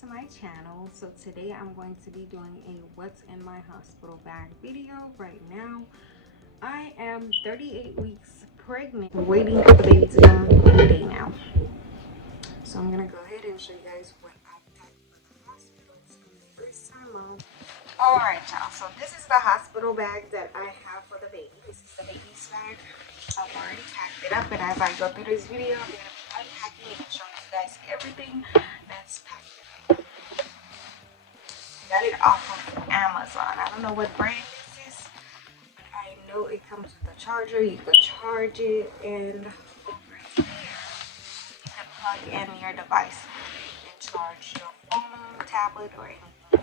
to my channel. So today I'm going to be doing a what's in my hospital bag video. Right now I am 38 weeks pregnant, waiting for the baby to come any day now. So I'm gonna go ahead and show you guys what I packed for the hospital. It's my first time out. Alright y'all, so this is the hospital bag that I have for the baby. This is the baby's bag. I've already packed it up, and as I go through this video I'm gonna be unpacking it and showing you guys everything that's packed. Got it off of Amazon. I don't know what brand this is, but I know it comes with a charger. You could charge it, and over here you can plug in your device and charge your phone, tablet, or anything. The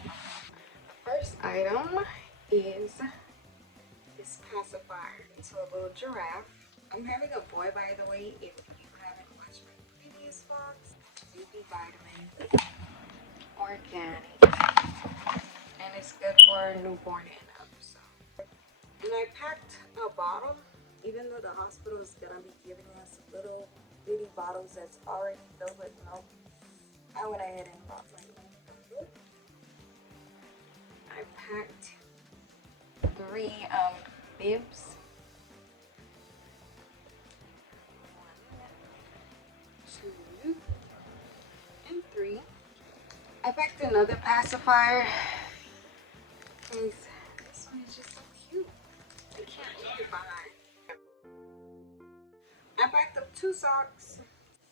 first item is this pacifier. It's a little giraffe. I'm having a boy, by the way. If you haven't watched my previous vlogs, UV vitamin, organic, and it's good for newborn and up. So, and I packed a bottle, even though the hospital is gonna be giving us little bitty bottles that's already filled with milk. I went ahead and bought my milk. I packed 3 bibs. 1, 2, and 3. I packed another pacifier. This one is just so cute. I can't leave it behind. I packed up 2 socks.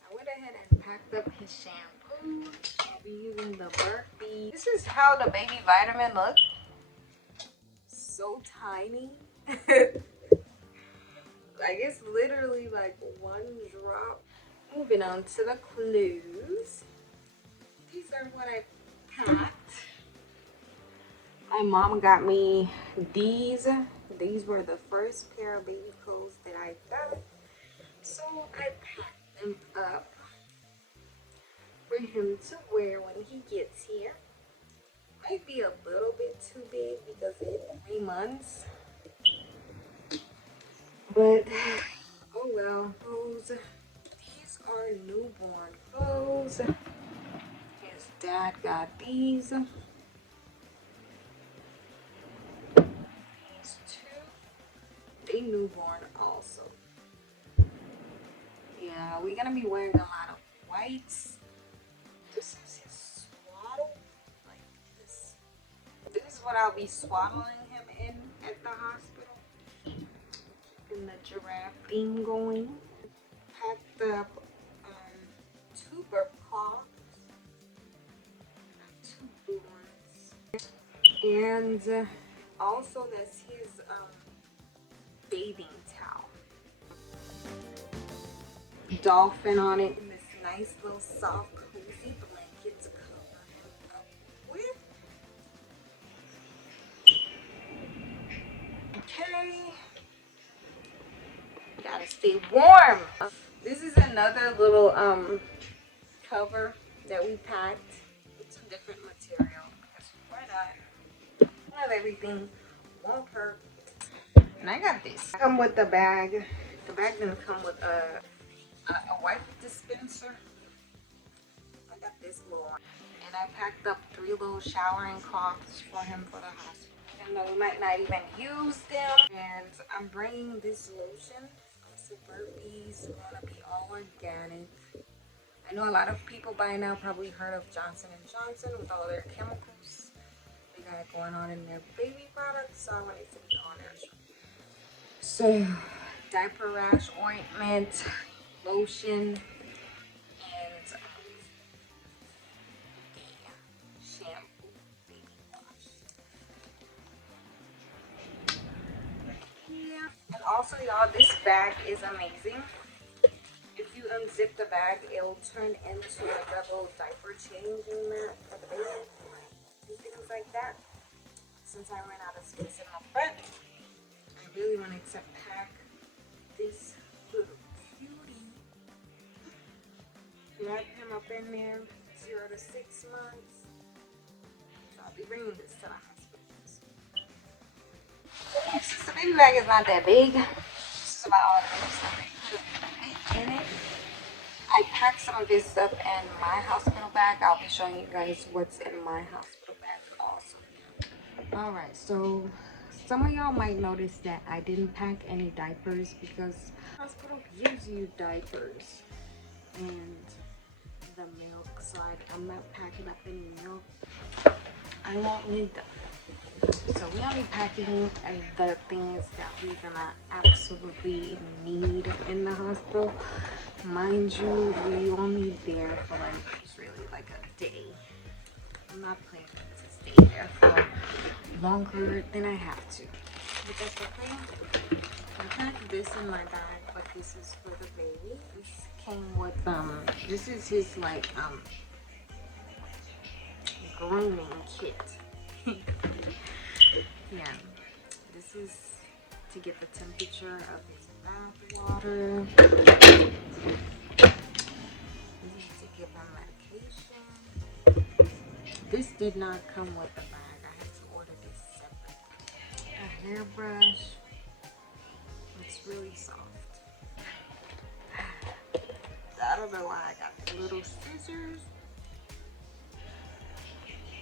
I went ahead and packed up his shampoo. I'll be using the Burt's. This is how the baby vitamin looks. So tiny. Like it's literally like 1 drop. Moving on to the clothes. These are what I packed. My mom got me these. These were the first pair of baby clothes that I got. So I packed them up for him to wear when he gets here. Might be a little bit too big because it's 3 months. But oh well. These are newborn clothes. His dad got these. They newborn also. Yeah, we're gonna be wearing a lot of whites. This is his swaddle, like this. This is what I'll be swaddling him in at the hospital. Keeping the giraffe theme going. Packed up 2 burp cloths, 2 blue ones, and also that's his bathing towel. Dolphin on it, and this nice little soft cozy blanket to cover him up with. Okay, gotta stay warm. This is another little cover that we packed with some different material because why not everything won't hurt. And I got this. Come with the bag. The bag didn't come with a wipe dispenser. I got this little one. And I packed up 3 little showering cloths for him for the hospital. Even though we might not even use them. And I'm bringing this lotion. It's a Burt's. Gonna be all organic. I know a lot of people by now probably heard of Johnson & Johnson with all their chemicals they got going on in their baby products. So I want it to be all natural. So, diaper rash ointment, lotion, and shampoo, baby wash. Yeah. And also, y'all, this bag is amazing. If you unzip the bag, it'll turn into like a little diaper changing mat for the baby, and things like that. Since I ran out of space in my front, I really wanted to pack this little cutie. Wrap him up in there, 0 to 6 months. So I'll be bringing this to the hospital. So the baby bag is not that big. This is about all the stuff I put in it. I packed some of this stuff in my hospital bag. I'll be showing you guys what's in my hospital bag also. Alright, so some of y'all might notice that I didn't pack any diapers because hospital gives you diapers and the milk, so I'm not packing up any milk. I won't need that. So we only packing the things that we're gonna absolutely need in the hospital. Mind you, we only there for like, it's really like a day. I'm not planning to stay there for longer than I have to. But that's okay. I packed this in my bag, but this is for the baby. This came with this is his like grooming kit. Yeah, this is to get the temperature of his bath water. This is to give him medication. This did not come with the bag. I had to order this separate. A hairbrush. It's really soft. I don't know why I got the little scissors.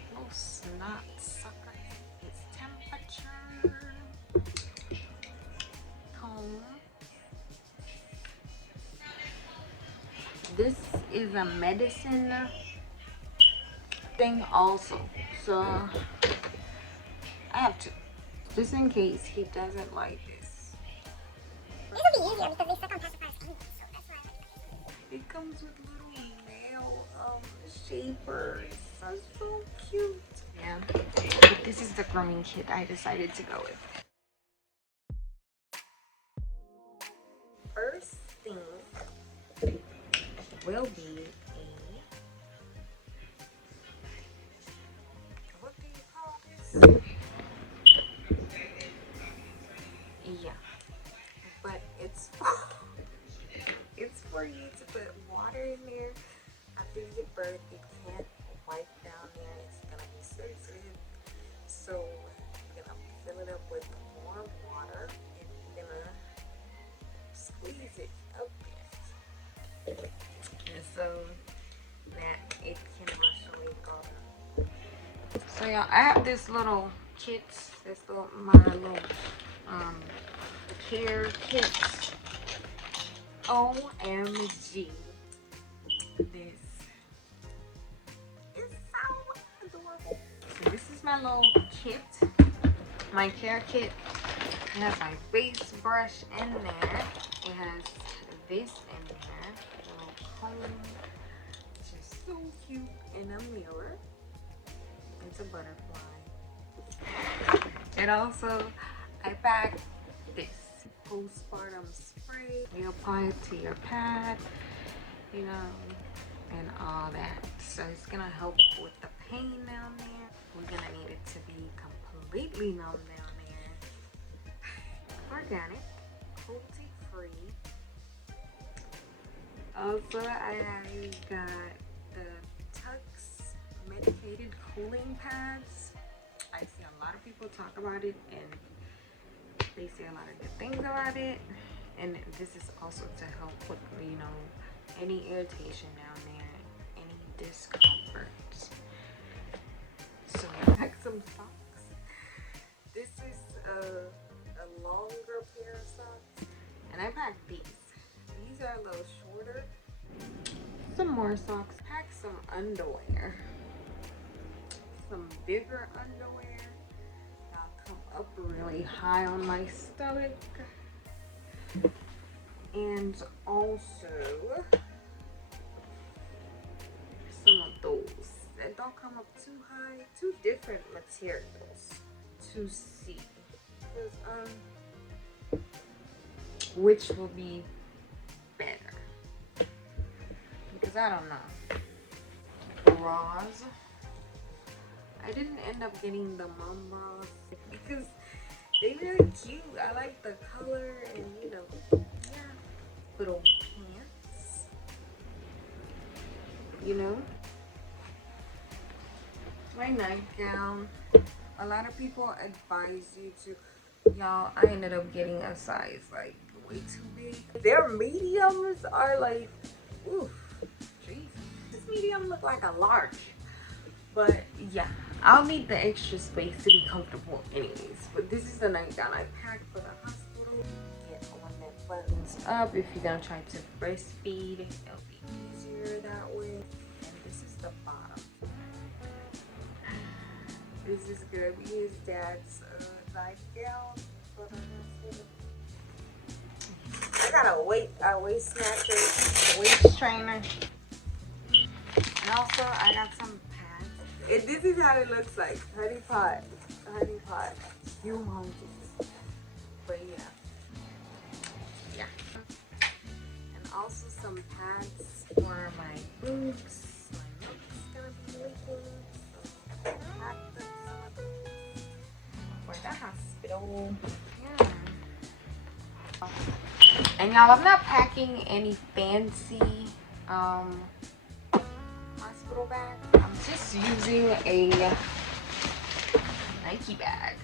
Little snot sucker. It's temperature. Comb. This is a medicine thing also. So I have to. Just in case he doesn't like this. This will be easier because they suck on pacifiers anyway, so that's why I like it. It comes with little nail shapers. So cute. Yeah. But this is the grooming kit I decided to go with. First thing will be what do you call this? Yeah. But it's for you to put water in there. After you give birth, you can't wipe down there. It's gonna be sensitive. So you're gonna fill it up with warm water and you're gonna squeeze it up there. And so that it can rush away all. So y'all, I have this little kit, my little care kit. OMG. This is so adorable. So this is my little kit, my care kit. It has my face brush in there. It has this in there, a little comb, which is so cute, and a mirror. It's a butterfly. And also, I packed this postpartum spray. You apply it to your pad, you know, and all that. So it's gonna help with the pain down there. We're gonna need it to be completely numb down there. Organic, cruelty free. Also, I got the Tux medicated cooling pads. I see a lot of people talk about it and they say a lot of good things about it. And this is also to help with, you know, any irritation down there, any discomfort. So I packed some socks. This is a longer pair of socks. And I packed these. These are a little shorter. Some more socks. Pack some underwear. Some bigger underwear. I'll come up really high on my stomach. And also some of those that don't come up too high. Two different materials to see. Because which will be better. Because I don't know. Bras. I didn't end up getting the mom bras because they're really cute. I like the color and, you know, yeah. Little pants, you know. My nightgown. A lot of people advise you to, y'all, I ended up getting a size like way too big. Their mediums are like, oof. medium look like a large. But yeah, I'll need the extra space to be comfortable anyways. But this is the nightgown I packed for the hospital. Get one that buttons up if you're gonna try to breastfeed. It'll be easier that way. And this is the bottom. This is gonna be his dad's nightgown for the hospital. I got a waist snatcher, waist trainer. And also I got some pads. And this is how it looks like. Honey pot. Humongous. But yeah. Yeah. And also some pads for my boobs. My milk's gonna be leaking. So I packed up some of those for the hospital. Yeah. And y'all, I'm not packing any fancy hospital bag. I'm just using a Nike bag.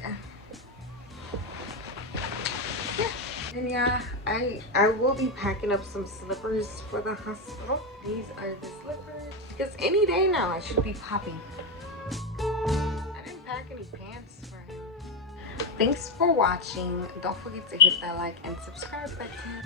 Yeah. And yeah, I will be packing up some slippers for the hospital. These are the slippers. Because any day now I should be popping. I didn't pack any pants for him. Thanks for watching. Don't forget to hit that like and subscribe button.